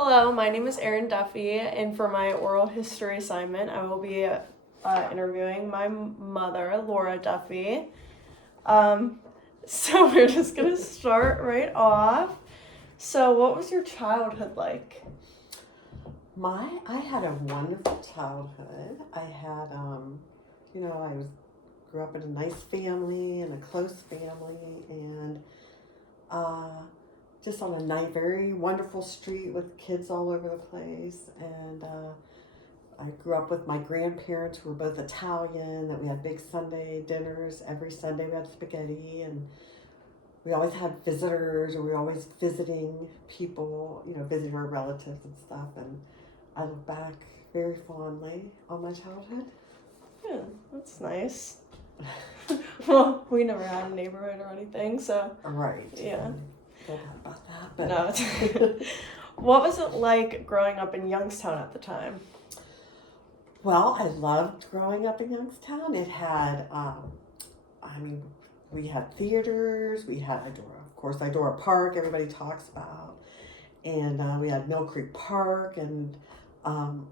Hello, my name is Erin Duffy, and for my oral history assignment, I will be interviewing my mother, Laura Duffy. So we're just gonna start right off. So, what was your childhood like? I had a wonderful childhood. I had, grew up in a nice family and a close family, and just on a nice, very wonderful street with kids all over the place. And I grew up with my grandparents who were both Italian. That we had big Sunday dinners every Sunday. We had spaghetti, and we always had visitors, or we were always visiting people, visiting our relatives and stuff. And I look back very fondly on my childhood. Yeah, that's nice. Well, we never had a neighborhood or anything, so. Right. Yeah. Feel bad about that, but No. What was it like growing up in Youngstown at the time? Well, I loved growing up in Youngstown. It had, we had theaters. We had Idora Park. Everybody talks about, and we had Mill Creek Park, and one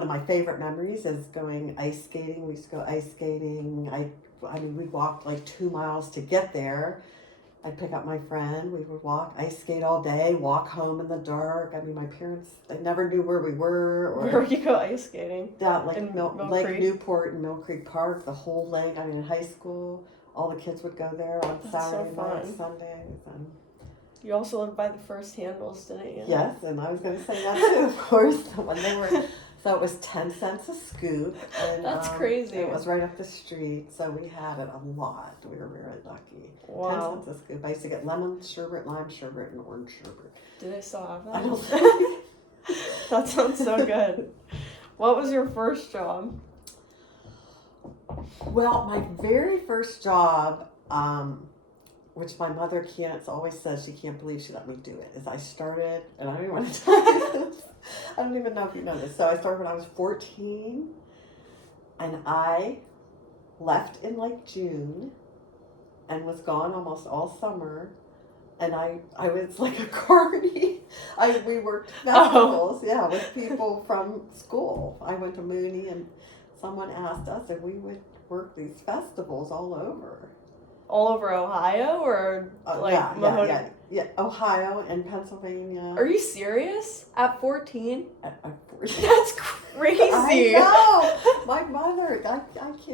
of my favorite memories is going ice skating. We used to go ice skating. We walked like 2 miles to get there. I'd pick up my friend. We would walk, ice skate all day, walk home in the dark. My parents, they never knew where we were. Or where would you go ice skating? That, like in Lake Creek? Newport and Mill Creek Park, the whole lake. In high school, all the kids would go there on Saturday nights, Sundays. And you also lived by the First Handles, didn't you? yes, and I was going to say that too, of course. When they were, so it was 10 cents a scoop. And, that's crazy. It was right up the street, so we had it a lot. We were very lucky. Wow. 10 cents a scoop. I used to get lemon sherbet, lime sherbet, and orange sherbet. Do they still have that? I don't know. That sounds so good. What was your first job? Well, my very first job, which my mother always says she can't believe she let me do it, is I started, and I don't even want to tell you this. I don't even know if you know this. So I started when I was 14, and I left in like June and was gone almost all summer. And I was like a carny. We worked festivals, with people from school. I went to Mooney, and someone asked us if we would work these festivals all over. All over Ohio, or Mahoney? Yeah, Ohio and Pennsylvania. Are you serious? At 14? At 14. That's crazy. I know. My mother, I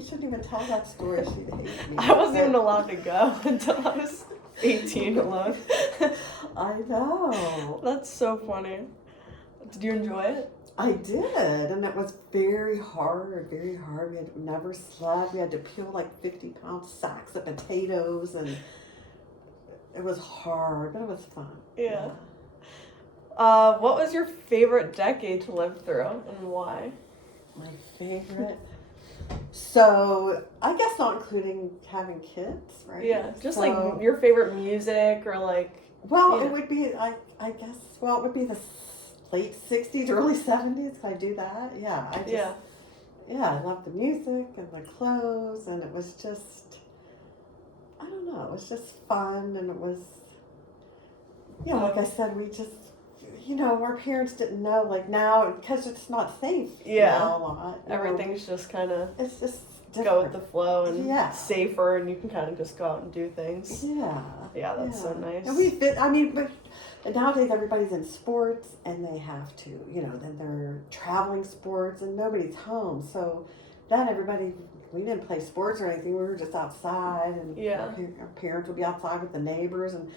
shouldn't even tell that story. She'd hate me. I wasn't even allowed to go until I was 18 alone. I know. That's so funny. Did you enjoy it? I did, and it was very hard, very hard. We had never sled. We had to peel like 50-pound sacks of potatoes, and it was hard, but it was fun. Yeah. What was your favorite decade to live through, and why? My favorite? So, I guess not including having kids, right? Yeah, just like your favorite music, or like... Well, it would be, it would be the late 60s, early 70s. Can I do that? Yeah. I loved the music and the clothes, and it was just, I don't know, it was just fun, and it was, like I said, we just, our parents didn't know, like now, because it's not safe, a lot. Everything's just kind of, it's just different. Go with the flow, and safer, and you can kind of just go out and do things. Yeah. Yeah, that's so nice. And but nowadays everybody's in sports, and they have to, then they're traveling sports, and nobody's home. So then we didn't play sports or anything. We were just outside, and our parents would be outside with the neighbors. And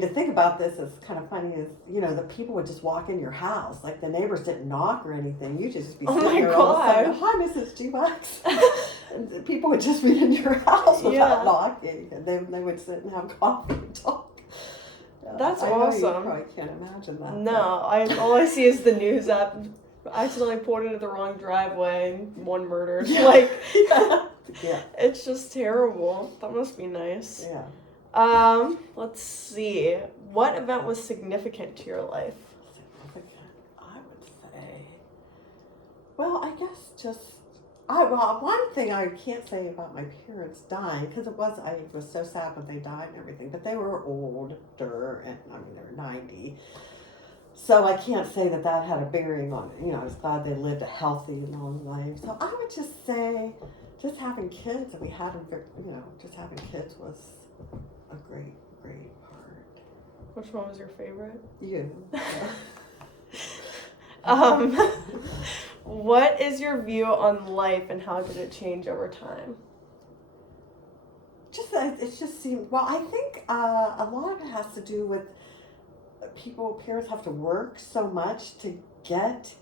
to think about this is kind of funny is, the people would just walk in your house. Like the neighbors didn't knock or anything. You'd just be sitting there all of a sudden, hi, Mrs. G-Wax. And people would just be in your house without knocking. And they would sit and have coffee and talk. That's I awesome. know you probably can't imagine that. No, all I see is the news app. I accidentally pulled into the wrong driveway and one murdered. Yeah. It's just terrible. That must be nice. Yeah. Let's see. What event was significant to your life? Significant, I would say. Well, I guess just one thing I can't say about my parents dying, because I was so sad when they died and everything, but they were older, and they were 90. So I can't say that that had a bearing on it. You know, I was glad they lived a healthy and long life. So I would just say, just having kids, and we had them, you know, just having kids was a great, great part. Which one was your favorite? You. What is your view on life and how did it change over time? Just it just seemed, well, I think a lot of it has to do with parents have to work so much to get,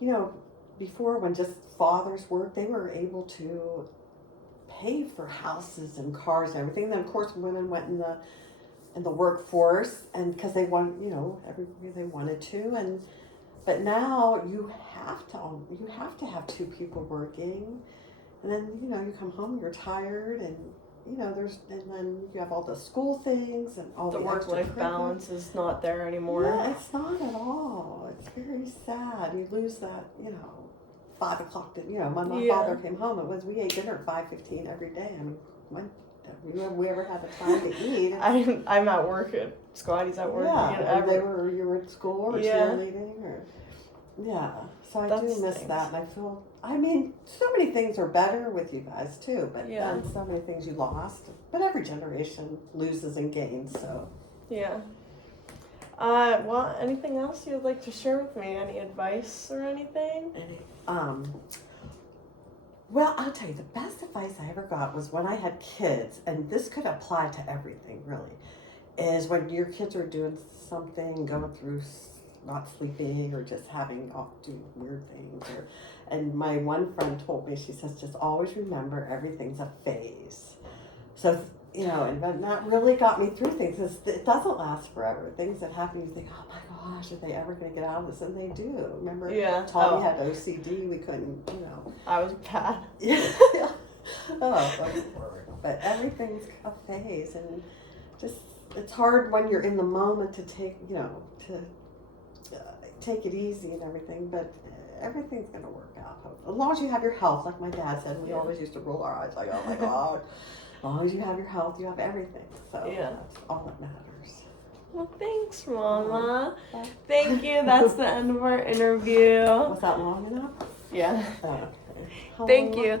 you know, before when just fathers worked, they were able to pay for houses and cars and everything. Then of course women went in the workforce, and because they want, you know, everybody they wanted to, and but now you have to have two people working, and then you know you come home, you're tired, and you know and then you have all the school things and all The the work-life balance is not there anymore. Yeah, it's not at all. It's very sad. You lose that, you know, 5 o'clock. You know, when my father came home, we ate dinner at 5:15 every day. I mean, when we ever had the time to eat? I'm at work at Scotty's at work. Yeah, and you were at school or cheerleading or So I do miss that, and I feel. I mean, so many things are better with you guys too, but then so many things you lost. But every generation loses and gains, so. Yeah. Well, anything else you'd like to share with me? Any advice or anything? Well, I'll tell you, the best advice I ever got was when I had kids, and this could apply to everything really, is when your kids are doing something, going through not sleeping or just having do weird things. And my one friend told me, she says, just always remember everything's a phase. So, you know, and that really got me through things. It doesn't last forever. Things that happen, you think, oh my gosh, are they ever going to get out of this? And they do. Remember, Tommy had OCD. We couldn't, you know. I was bad. Yeah. But everything's a phase, and just it's hard when you're in the moment to take it easy and everything. But everything's going to work out. As long as you have your health, like my dad said, we always used to roll our eyes like, oh my God. As long as you have your health, you have everything. So that's all that matters. Well, thanks, Mama. Thank you. That's the end of our interview. Was that long enough? Yeah. Okay. Thank you.